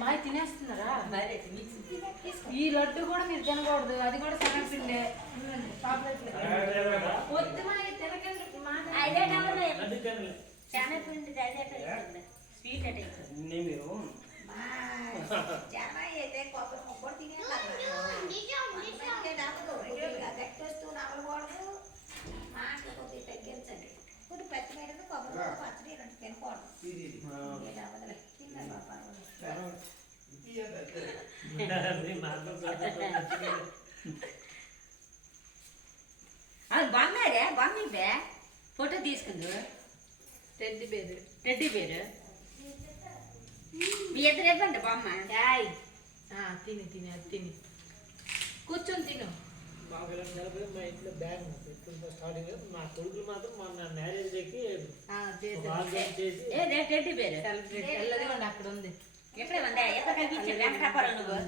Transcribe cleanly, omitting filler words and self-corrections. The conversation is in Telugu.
మా తినేస్తున్నారా ఈ లడ్డు కూడా మీరు తినకూడదు అది కూడా సగం పిండే తగ్గించండి ఇప్పుడు పచ్చి మీద కొబ్బరి పచ్చడి తినకూడదు బాగున్నారే బాగుంది ఫోటో తీసుకుందు టెడ్డీ బేరు మీ ఇద్దరు ఇవ్వండి బామ్మ తిని తిని అది తిని కూర్చొని తిను మాకు ఇలా నిలబడి మా ఇంట్లో బ్యాగ్ స్టార్టింగ్ మా కొడుకులు మాత్రం మొన్న మ్యారేజ్ కి టెడ్డీ బేరు తెల్లది అక్కడ ఉంది ఎక్కడ ఉంది ఎంత కనిపించే వెంకటాపురం నువ్వు